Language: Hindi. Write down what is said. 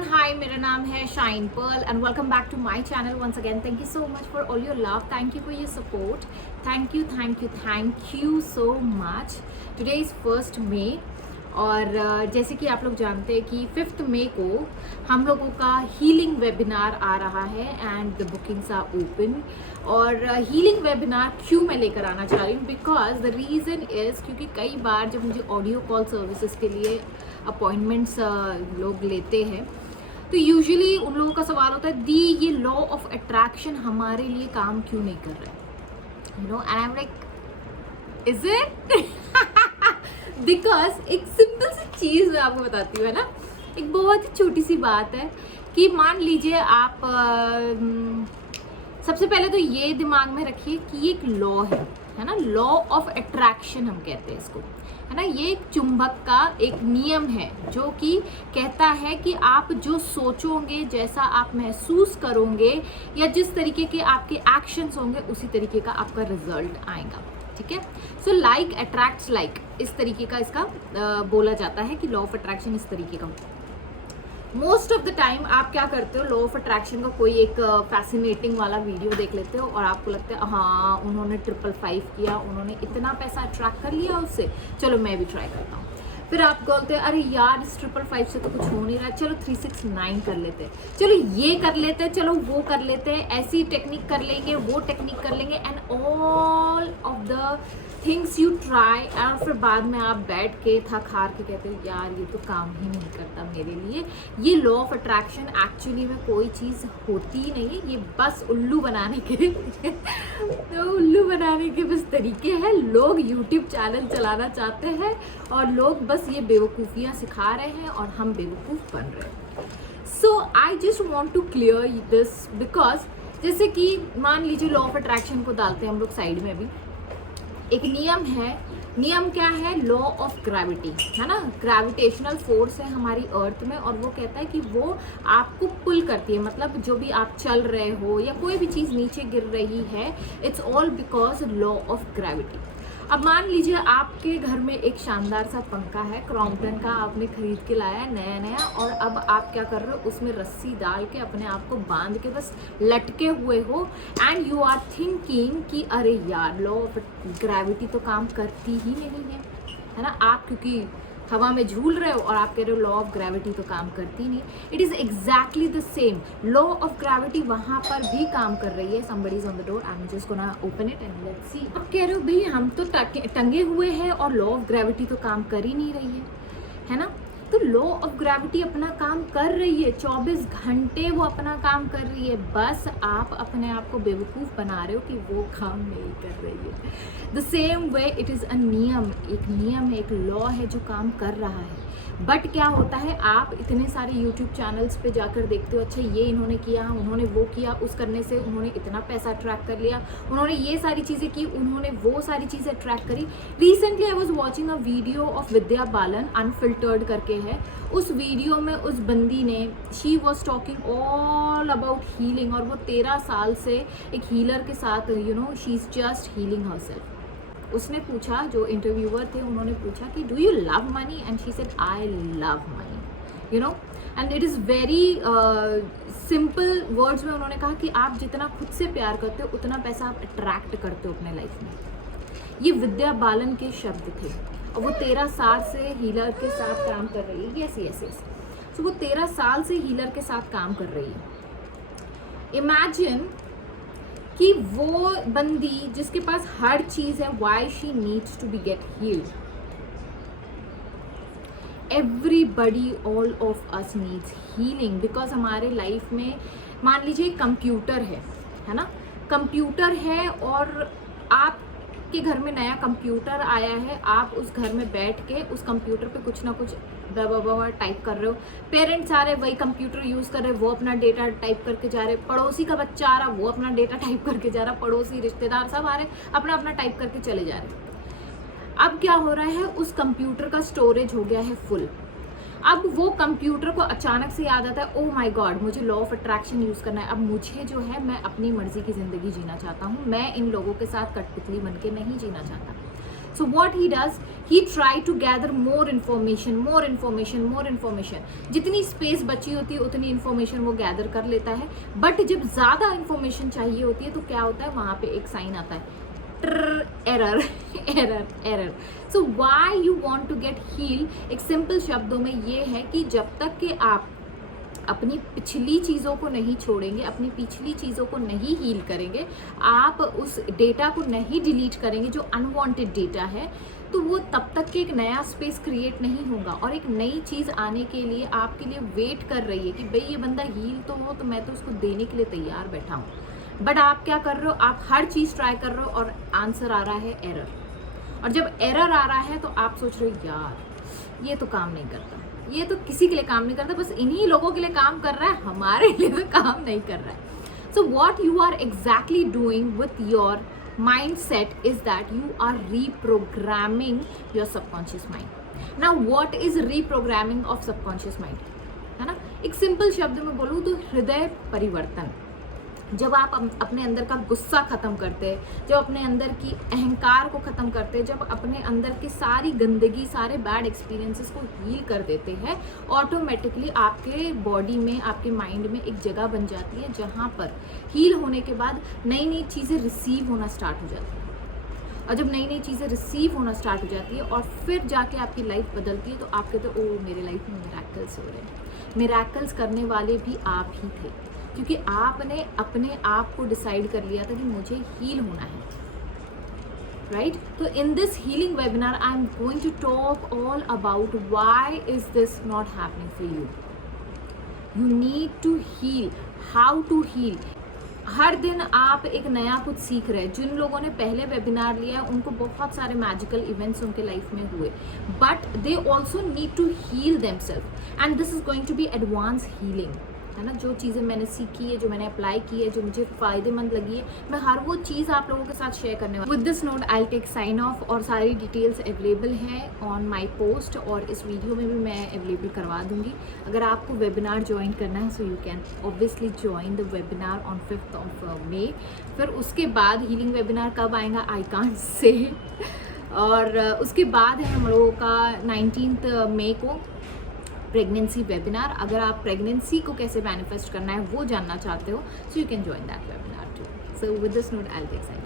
एवरीवन, हाय, मेरा नाम है Shine Pearl and welcome back to my channel once again. Thank you so much for all your love, thank you for your support, thank you so much. Today is 1 May और जैसे कि आप लोग जानते हैं कि 5 मई को हम लोगों का हीलिंग वेबिनार आ रहा है and the bookings are open. और हीलिंग वेबिनार क्यों मैं लेकर आना चाह रही हूँ, बिकॉज द रीज़न इज़ क्योंकि कई बार जब मुझे ऑडियो कॉल सर्विसेज के लिए अपॉइंटमेंट्स लोग लेते हैं तो यूजुअली उन लोगों का सवाल होता है, दी ये लॉ ऑफ अट्रैक्शन हमारे लिए काम क्यों नहीं कर रहा है, you know. And I am like, is it? Because एक सिंपल सी चीज़ मैं आपको बताती हूँ, है ना। एक बहुत ही छोटी सी बात है कि मान लीजिए आप सबसे पहले तो ये दिमाग में रखिए कि ये एक लॉ है ना, लॉ ऑफ अट्रैक्शन हम कहते हैं इसको, है ना। ये एक चुंबक का एक नियम है जो कि कहता है कि आप जो सोचोगे, जैसा आप महसूस करोगे या जिस तरीके के आपके एक्शंस होंगे उसी तरीके का आपका रिजल्ट आएगा, ठीक है। सो लाइक अट्रैक्ट्स लाइक, इस तरीके का इसका बोला जाता है कि लॉ ऑफ अट्रैक्शन इस तरीके का। मोस्ट ऑफ द टाइम आप क्या करते हो, लॉ ऑफ अट्रैक्शन का कोई एक फैसिनेटिंग वाला वीडियो देख लेते हो और आपको लगता है हाँ उन्होंने 555 किया, उन्होंने इतना पैसा अट्रैक्ट कर लिया उससे, चलो मैं भी ट्राई करता हूँ। फिर आप बोलते हैं अरे यार इस 555 से तो कुछ हो नहीं रहा, चलो 369 कर लेते हैं, चलो ये कर लेते हैं, चलो वो कर लेते हैं, ऐसी टेक्निक कर लेंगे, वो टेक्निक कर लेंगे, and all of the things you try. और फिर बाद में आप बैठ के थक हार के कहते हो यार ये तो काम ही नहीं करता मेरे लिए। ये लॉ ऑफ अट्रैक्शन एक्चुअली में कोई चीज़ होती ही नहीं है, ये बस उल्लू बनाने के तो उल्लू बनाने के बस तरीके हैं। लोग यूट्यूब चैनल चलाना चाहते हैं और लोग बस ये बेवकूफ़ियाँ सिखा रहे हैं और हम बेवकूफ़ बन रहे हैं। So I just want to clear this because जैसे कि मान लीजिए लॉ ऑफ अट्रैक्शन को डालते हैं हम लोग साइड में, भी एक नियम है। नियम क्या है? लॉ ऑफ ग्रेविटी, है ना। ग्रेविटेशनल फोर्स है हमारी अर्थ में और वो कहता है कि वो आपको पुल करती है, मतलब जो भी आप चल रहे हो या कोई भी चीज़ नीचे गिर रही है, it's all because law of gravity. अब मान लीजिए आपके घर में एक शानदार सा पंखा है, क्रॉम्पटन का, आपने खरीद के लाया है नया नया, और अब आप क्या कर रहे हो, उसमें रस्सी डाल के अपने आप को बांध के बस लटके हुए हो एंड यू आर थिंकिंग कि अरे यार लॉ ऑफ ग्रेविटी तो काम करती ही नहीं है ना। आप क्योंकि हवा में झूल रहे हो और आप कह रहे हो लॉ ऑफ ग्रेविटी तो काम करती नहीं। It is exactly the same, law of gravity वहाँ पर भी काम कर रही है। somebody is on the door, I'm just gonna open it and let's see। आप कह रहे हो भाई हम तो टंगे हुए हैं और लॉ ऑफ ग्रेविटी तो काम कर ही नहीं रही है ना। तो लॉ ऑफ ग्रेविटी अपना काम कर रही है, 24 घंटे वो अपना काम कर रही है, बस आप अपने आप को बेवकूफ़ बना रहे हो कि वो काम नहीं कर रही है। The same way it is a नियम, एक नियम है, एक लॉ है जो काम कर रहा है। बट क्या होता है, आप इतने सारे यूट्यूब चैनल्स पे जाकर देखते हो, अच्छा ये इन्होंने किया, उन्होंने वो किया, उस करने से उन्होंने इतना पैसा अट्रैक्ट कर लिया, उन्होंने ये सारी चीज़ें की, उन्होंने वो सारी चीज़ें अट्रैक्ट करी। Recently I was watching a video of Vidya Balan, unfiltered करके है। उस वीडियो में उस बंदी ने, she was talking all about healing, और वो 13 साल से एक हीलर के साथ, you know, she is just healing herself. उसने पूछा, जो इंटरव्यूअर थे उन्होंने पूछा कि do you love money, and she said I love money, you know. And it is very simple words में उन्होंने कहा कि आप जितना खुद से प्यार करते हो उतना पैसा आप अट्रैक्ट करते हो अपने लाइफ में। ये विद्या बालन के शब्द थे और वो 13 साल से हीलर के साथ काम कर रही है। यस यस यस, सो वो 13 साल से हीलर के साथ काम कर रही है। इमेजिन कि वो बंदी जिसके पास हर चीज़ है, why she needs to be get healed. Everybody, all of us needs healing, because हमारे लाइफ में मान लीजिए कंप्यूटर है ना, कंप्यूटर है और आपके घर में नया कंप्यूटर आया है, आप उस घर में बैठ के उस कंप्यूटर पे कुछ ना कुछ टाइप कर रहे हो, पेरेंट्स आ रहे वही कंप्यूटर यूज़ कर रहे, वो अपना डेटा टाइप करके जा रहे, पड़ोसी का बच्चा आ रहा वो अपना डेटा टाइप करके जा रहा, पड़ोसी रिश्तेदार सब आ रहे अपना अपना टाइप करके चले जा रहे। अब क्या हो रहा है, उस कंप्यूटर का स्टोरेज हो गया है फुल। अब वो कंप्यूटर को अचानक से याद आता है, ओ माय गॉड मुझे लॉ ऑफ अट्रैक्शन यूज़ करना है, अब मुझे जो है मैं अपनी मर्जी की ज़िंदगी जीना चाहता हूँ, मैं इन लोगों के साथ कठपुतली बन के नहीं जीना चाहता। So what he does, he try to gather more information, more information, more information. जितनी स्पेस बची होती है उतनी इन्फॉर्मेशन वो गैदर कर लेता है, बट जब ज़्यादा इन्फॉर्मेशन चाहिए होती है तो क्या होता है, वहाँ पे एक साइन आता है, error error error. So why you want to get heal, एक सिंपल शब्दों में ये है कि जब तक कि आप अपनी पिछली चीज़ों को नहीं छोड़ेंगे, अपनी पिछली चीज़ों को नहीं हील करेंगे, आप उस डेटा को नहीं डिलीट करेंगे जो अनवांटेड डेटा है, तो वो तब तक कि एक नया स्पेस क्रिएट नहीं होगा. और एक नई चीज़ आने के लिए आपके लिए वेट कर रही है कि भाई ये बंदा हील तो हो, तो मैं तो उसको देने के लिए तैयार बैठा हूँ. बट आप क्या कर रहे हो, आप हर चीज़ ट्राई कर रहे हो और आंसर आ रहा है एरर. और जब एरर आ रहा है तो आप सोच रहे हो यार ये तो काम नहीं करता, ये तो किसी के लिए काम नहीं करता, बस इन्हीं लोगों के लिए काम कर रहा है, हमारे लिए तो काम नहीं कर रहा है. So what you are exactly doing with your mindset is that you are reprogramming your subconscious mind. Now what is reprogramming of subconscious mind? है ना, एक सिंपल शब्द में बोलूँ तो हृदय परिवर्तन. जब आप अपने अंदर का गुस्सा ख़त्म करते हैं, जब अपने अंदर की अहंकार को ख़त्म करते हैं, जब अपने अंदर की सारी गंदगी, सारे बैड एक्सपीरियंसेस को हील कर देते हैं, ऑटोमेटिकली आपके बॉडी में, आपके माइंड में एक जगह बन जाती है जहाँ पर हील होने के बाद नई नई चीज़ें रिसीव होना स्टार्ट हो जाती है. और जब नई नई चीज़ें रिसीव होना स्टार्ट हो जाती है और फिर जाके आपकी लाइफ बदलती है, तो आप कहते हो ओ मेरे लाइफ में मिराकल्स हो रहे हैं. मिराकल्स करने वाले भी आप ही थे, क्योंकि आपने अपने आप को डिसाइड कर लिया था कि मुझे हील होना है. राइट? तो in this healing webinar I am going to talk all about why is this not happening for you. You need to heal. How to heal? हर दिन आप एक नया कुछ सीख रहे हैं. जिन लोगों ने पहले वेबिनार लिया उनको बहुत सारे मैजिकल इवेंट्स उनके लाइफ में हुए, but they also need to heal themselves and this is going to be advance healing. है ना, जो चीज़ें मैंने सीखी है, जो मैंने अप्लाई की है, जो मुझे फ़ायदेमंद लगी है, मैं हर वो चीज़ आप लोगों के साथ शेयर करने वाली. With this note I take sign off. और सारी डिटेल्स अवेलेबल हैं ऑन माय पोस्ट, और इस वीडियो में भी मैं अवेलेबल करवा दूंगी. अगर आपको वेबिनार ज्वाइन करना है सो you can obviously join the webinar on 5 मई. फिर उसके बाद हीलिंग वेबिनार कब आएगा आई कांट से. और उसके बाद है हम लोगों का 19 मई को प्रेगनेंसी वेबिनार. अगर आप प्रेगनेंसी को कैसे मैनिफेस्ट करना है वो जानना चाहते हो, so you can join that webinar too. So with this note I will take sign.